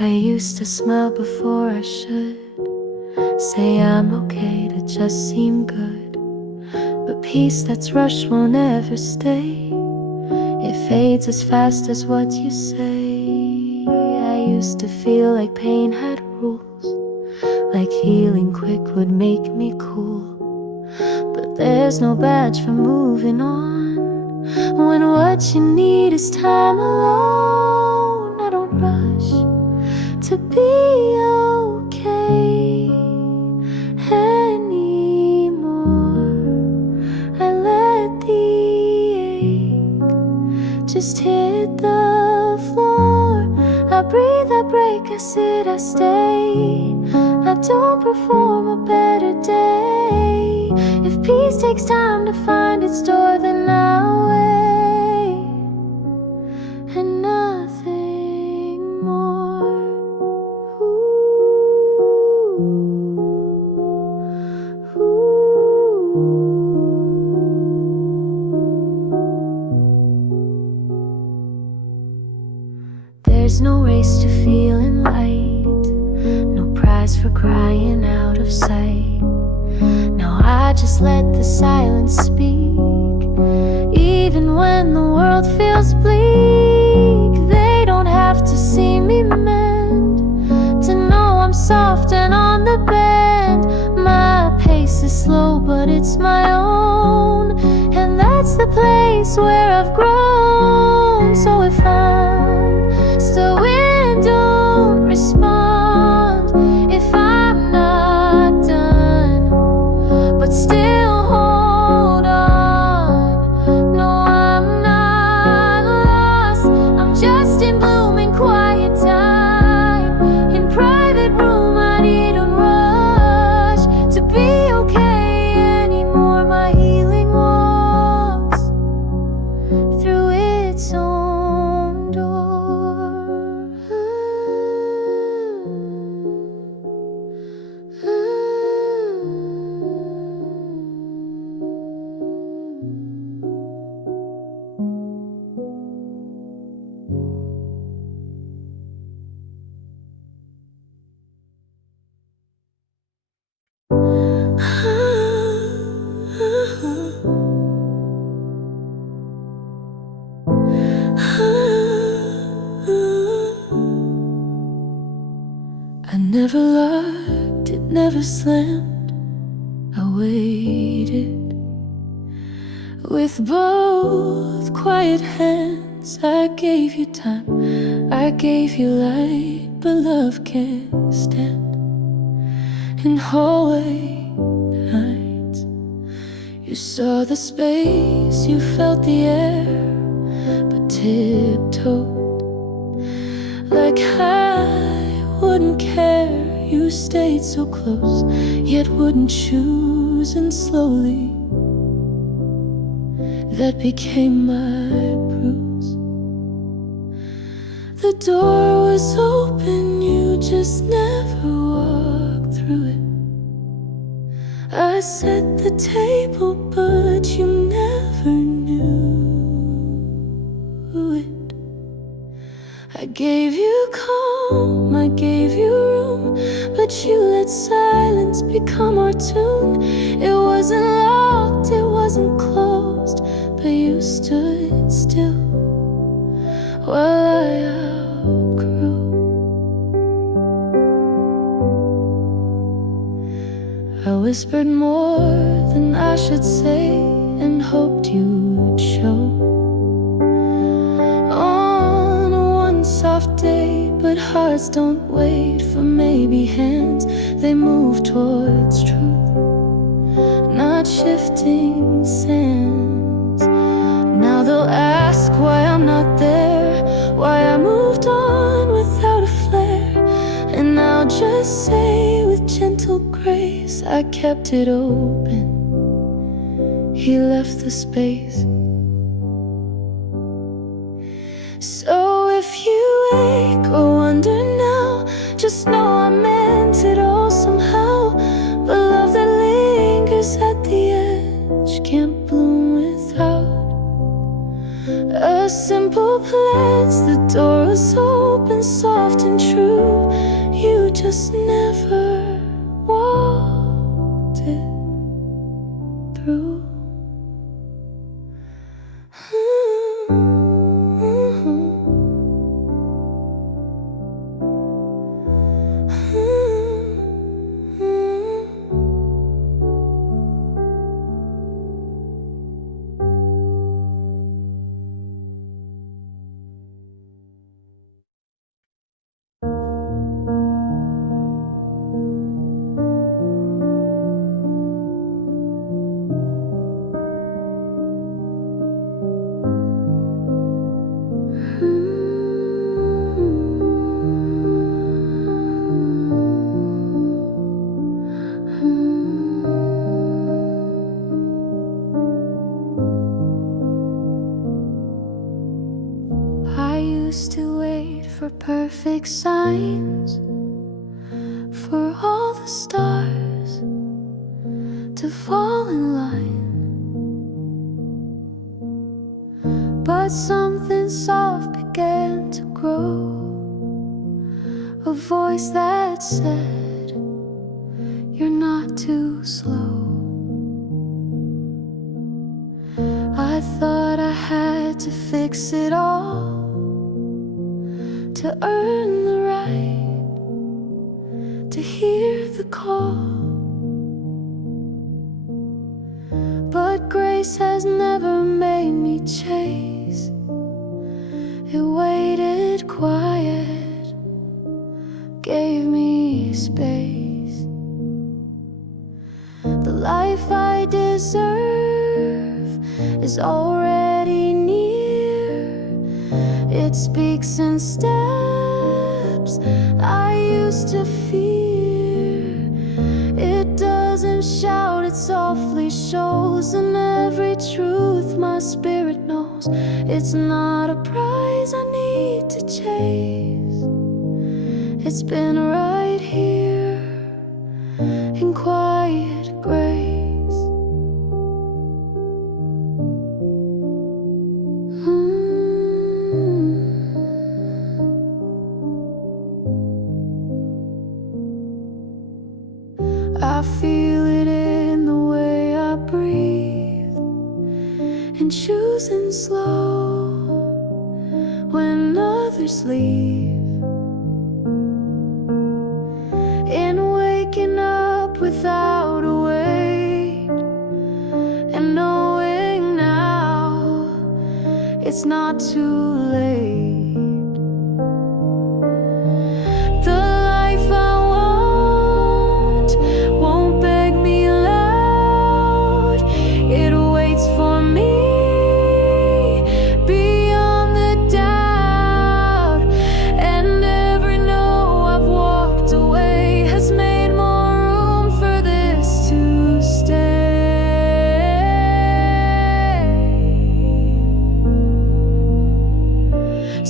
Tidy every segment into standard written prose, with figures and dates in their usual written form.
I used to smile before I should, say I'm okay to just seem good. But peace that's rushed won't ever stay. It fades as fast as what you say. I used to feel like pain had rules, like healing quick would make me cool. But there's no badge for moving on when what you need is time alone. I don't rush to be okay anymore. I let the ache just hit the floor. I breathe, I break, I sit, I stay. I don't perform a better day. If peace takes time to find its door, then I'll wait and nothing more. There's no race to feeling light, no prize for crying out of sight. Now I just let the silence speak, even when the world feels bleak. They don't have to see me mend to know I'm soft and on the bend. My pace is slow, but it's my own, and that's the place where I've grown. So if I'm still in, don't respond. If I'm not done, but still hold on. No, I'm not lost. I'm just in blooming quiet time. In private room, I needn't rush to be okay anymore. My healing walks through its own door. I never locked, it never slammed. I waited with both quiet hands. I gave you time, I gave you light, but love can't stand in hallway nights. You saw the space, you felt the air, but tiptoed like I wouldn't care. You stayed so close, yet wouldn't choose, and slowly that became my bruise. The door was open, you just never walked through it. I set the table, but you never knew it. I gave you calm, I gave you room, but you let silence become our tune. It wasn't locked, it wasn't closed, but you stood still while I outgrew. I whispered more than I should say and hoped you'd show on one soft day. But hearts don't wait for maybe hands, they move towards truth, not shifting sands. Now they'll ask why I'm not there, why I moved on without a flare. And I'll just say with gentle grace, I kept it open, he left the space. So if you ache or wonder now, just know I meant it all somehow. But love that lingers at the edge can't bloom without a simple pledge. The door was open, soft and true. just never walked it through. I used to wait for perfect signs, for all the stars to fall in line. But something soft began to grow, a voice that said, "You're not too slow." I thought I had to fix it all to earn the right to hear the call. But grace has never made me chase. It waited quiet, gave me space. The life I deserve is already near. It speaks in steps I used to fear. It doesn't shout, it softly shows. And every truth my spirit knows, it's not a prize I need to chase. It's been right here in quiet grace. I feel it in the way I breathe, and choosing slow when others leave, in waking up without a wait, and knowing now it's not too late.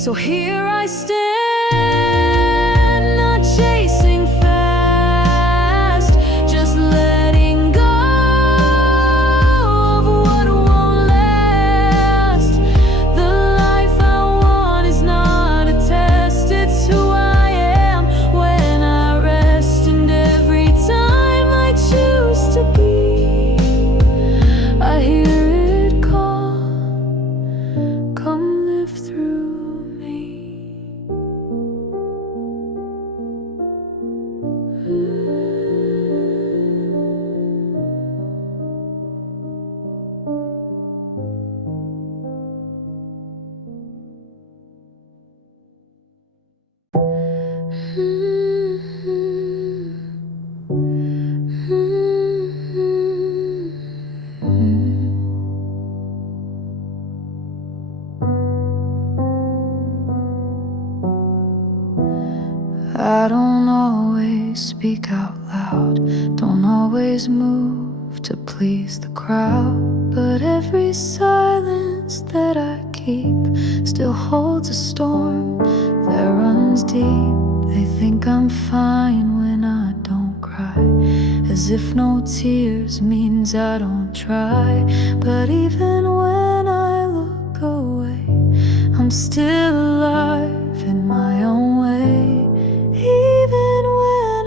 So here I stand, not chasing fast, just letting go of what won't last. The life I want is not a test, it's who I am when I rest. And every time I choose to be, I hear it call, come live through. I don't always speak out loud, don't always move to please the crowd, but every silence that I keep still holds a storm that runs deep. They think I'm fine when I don't cry, as if no tears means I don't try. But even when I look away, I'm still alive in my own way. Even when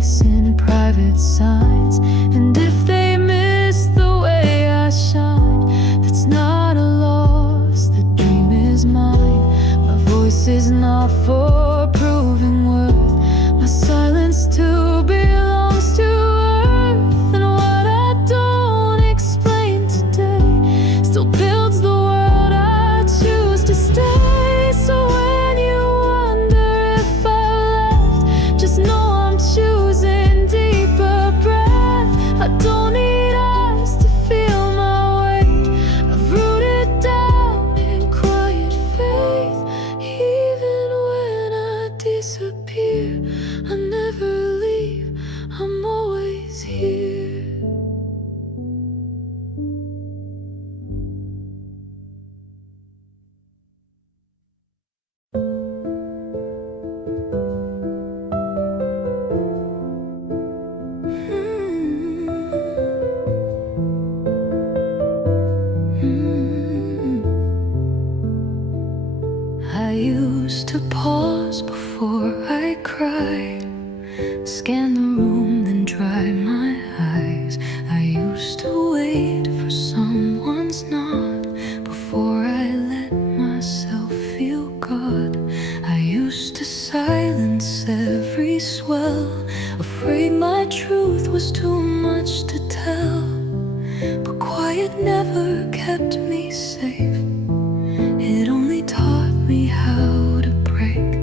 face in private signs. And if they miss the way I shine, that's not a loss, the dream is mine. My voice is not for proving worth, my silence too belongs to earth. And what I don't explain today still builds the world I choose to stay. So when you wonder if I left, just know I'm choosing deeper breath. I don't need eyes to feel my weight, I've rooted down in quiet faith. Even when I disappear, I never leave, I'm always here. I used to pause before I cried, scan the room, then dry my eyes. I used to wait for someone's nod before I let myself feel God. I used to silence every swell, afraid my truth was too much to tell. But quiet never kept me safe, it only taught me how to break.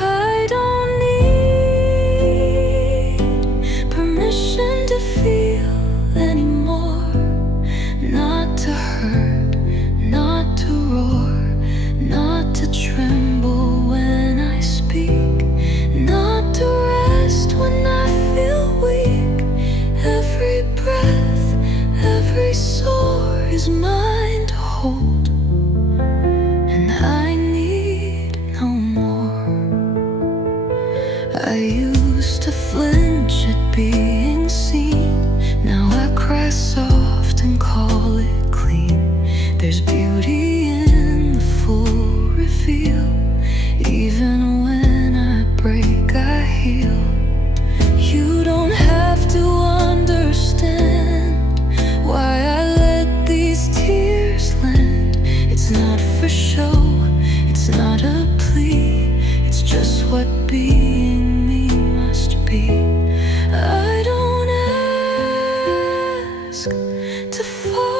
I don't need permission to feel anymore, not to hurt, not to roar, not to tremble when I speak, not to rest when I feel weak. Every breath, every sore is mine to hold, and I need no more. I used to flinch at being seen, now I cry soft and call it clean. There's beauty in the full reveal, even when I break, I heal. You don't have to understand why I let these tears land. It's not for show, it's not a plea, it's just what being me must be. I don't ask to fall